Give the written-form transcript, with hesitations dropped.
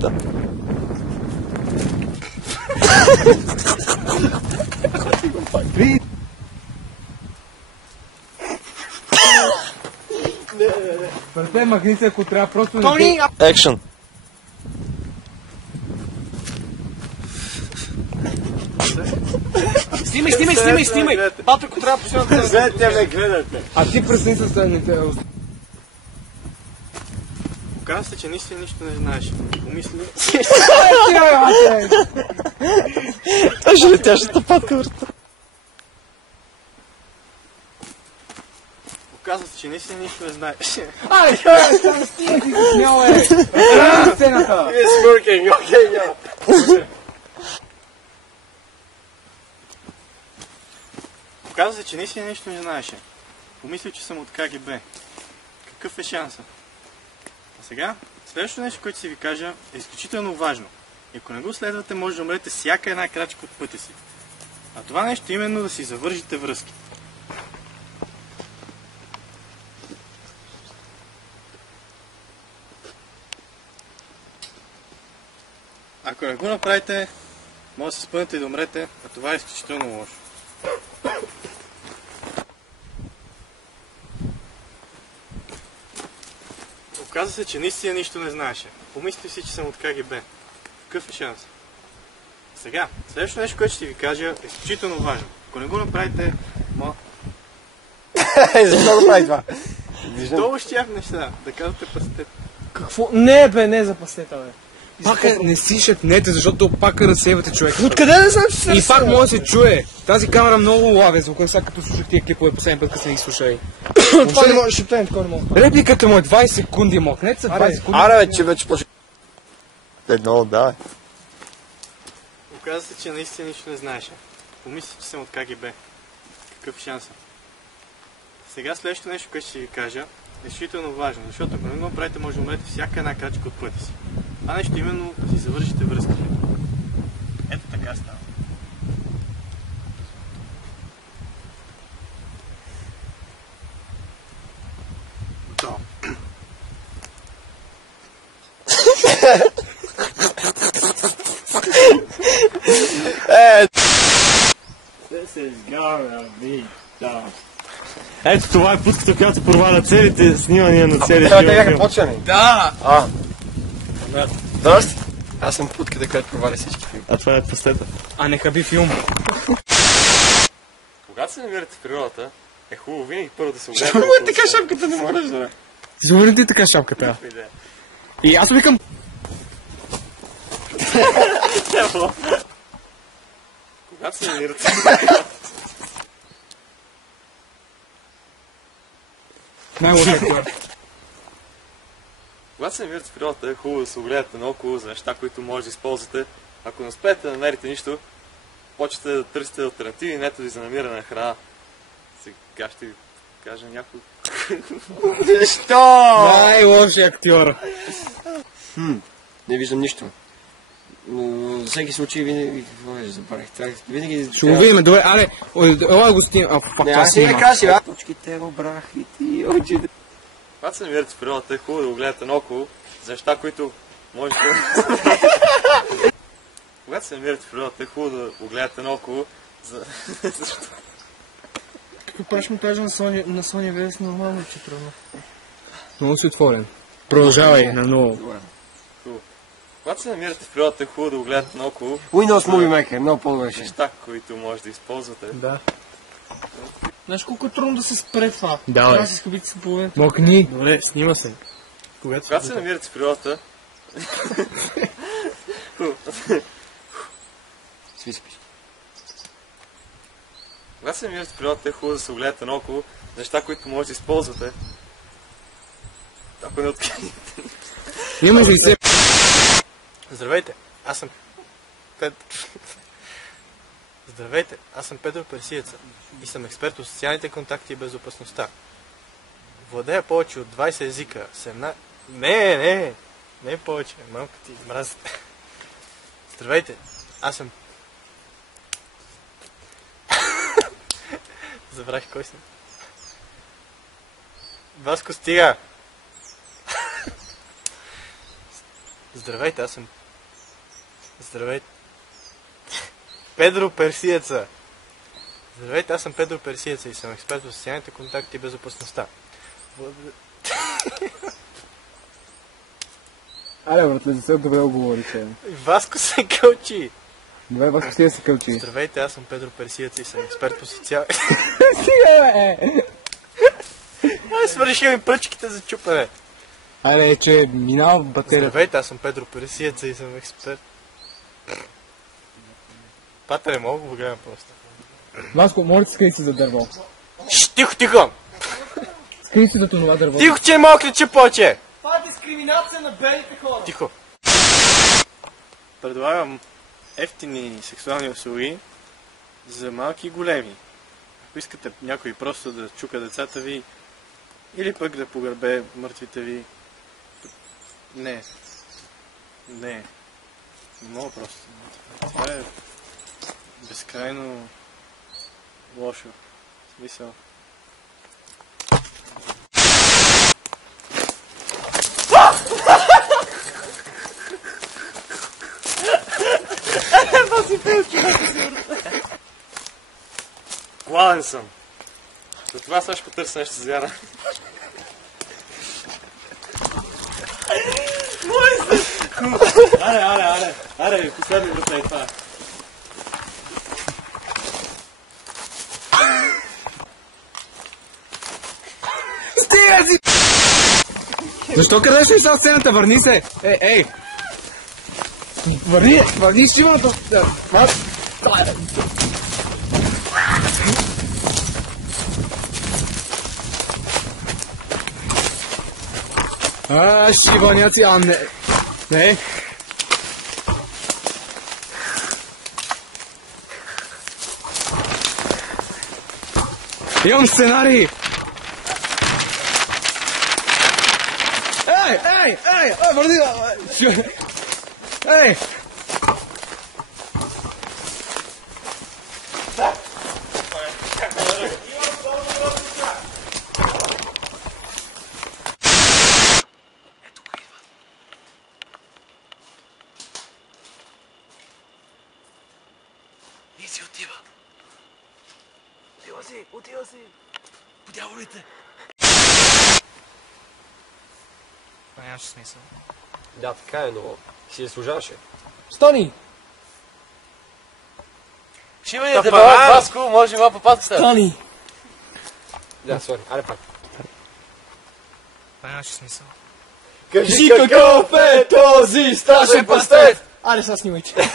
Да. Върте магница, ако трябва просто... Тони! Екшън. Снимай! Бато, ако трябва постоянно да... Гледайте ме, гледайте. А ти пръсни със следните... Оказва се, че наистина нищо не знаеш. Помисли... Аж летящата патка върта. Оказва се, че наистина нищо не знаеш. Ай, там стига ти се смяла, сцената! It's working, okay, yeah. Оказва се, че наистина нищо не знаеше. Помисли, че съм от КГБ. Какъв е шансът? А сега, следващото нещо, което си ви кажа, е изключително важно. И ако не го следвате, може да умрете всяка една крачка от пътя си. А това нещо е именно да си завържите връзки. Ако не го направите, може да се спънете и да умрете, а това е изключително лошо. Оказва се, че наистина нищо не знаеше. Помисли си, че съм от КГБ. Какъв е шанс? Сега, следващото нещо, което ще ви кажа, е изключително важно. Ако не го направите, Защо го прави това? долу щях неща, да казвате пастет. Какво? Не, бе, не за пастета, бе. Пак не си шепнете, защото пак разсейвате човек. Откъде да знам, че се И пак може да се чуе. Тази камера много лаве звука, сега като слушах тия клипове последния път, като не ги слушай. Това не може, шептане, такова не мога. Репликата му е 20 секунди, мокнете са 20 секунди. Аре, бе, че вече почва. Едно, да. Оказва се, че наистина нищо не знаеше. Помисли, че съм от КГБ. Какъв е шансът? Сега следващото нещо, което ще ви кажа, е изключително важно, защото ако не го направите, може да умрете всяка една крачка от пътя си. Това нещо именно да си завършите връзките. Ето така става. Да. Ето това е путката, която проваля целите снимания на целия Трябва да филм. бяха почвани. Да! Здрасти. Аз съм путката, която проваля всички филми. А това е пастета. А нека би филм. Когато се намирате в природата, е хубаво винаги първо да се Защо огледате. му е така шапката, не можеш да бе? Завърни ти така шапката. И аз викам... Когато се намирате... Най-лошият актьор. Когато се намирате в природата, е хубаво да се огледате наоколо за неща, които може да използвате. Ако не успеете да намерите нищо, почвате да търсите алтернативи методи за намиране на храна. Сега ще ви кажа някой. Защо? Най-лошият актьор. Не виждам нищо. Но за всеки случай винаги... Какво е, забравих? Винаги... Ще го видим, добре, аре, ела го снимам. А, фак, Не, това аз си не снима. кажа, бе. Точките, обрахите и очите. Когато се намирате в природата, е хубаво да го гледате наоколо за неща, които може да... Когато се намирате в природата, е хубаво да го гледате наоколо за... Защо? Какво правиш му кажа на Соня Вес нормално, че трудно. Много си отворен. Продължавай на ново. Когато се намирате в природата, е хубаво да го гледате наоколо Windows Movie Maker, много по-добре ще. неща, които може да използвате. Да. Знаеш колко е трудно да се спре това? Да, Трябва бе. да се скъбите с половината. Мокни. Добре, снима се. Когато се намирате в природата, Свиспиш. когато се намирате в природата, е хубаво да се огледате наоколо за неща, които може да използвате. Ако не откриете. Имаш ли се? Здравейте, аз съм Здравейте, аз съм Петър Персиеца и съм експерт от социалните контакти и безопасността. Владея повече от 20 езика, 17... Не повече, малко ти мразите. Здравейте, аз съм... Забравих кой съм. Васко, стига! Здравейте, аз съм... Здравейте. Педро Персиеца. Здравейте, аз съм Педро Персиеца и съм експерт в социалните контакти и безопасността. Аре, братле, за сега добре оговори, че. Васко се кълчи. Добре, Васко си да се кълчи. Здравейте, аз съм Педро Персиеца и съм експерт по социални... Стига, бе! Ай, свършиха ми пръчките за чупане. Аре, че минава батерията. Здравейте, аз съм Педро Персиеца и съм експерт. Патре, мога го гледам просто. Васко, моля ти скрий се за дърво. Тихо, тихо! Скрий се за това дърво. Тихо, че не мога крича повече! Това е дискриминация на белите хора. Тихо. Предлагам ефтини сексуални услуги за малки и големи. Ако искате някой просто да чука децата ви или пък да погребе мъртвите ви. Не. Не. Не мога просто. Това е безкрайно лошо. В смисъл. Гладен съм. Затова сега ще потърся нещо за яра. Аре, последни врата е това. Стига си! Защо къдеш ли са сцената? Върни се! Ей! Върни шиването! Шиваняци, не! Имам сценарий! Ей! Върни! Ей! И си отива. Отива си. По дяволите. Това нямаше смисъл. Да, така е, но си заслужаваше. Стони! Шиванията бават, Васко, може има попадката. Стони! Да, сори, аре пак. Това нямаше смисъл. Кажи какъв е този страшен пастет! Аре, сега снимайте.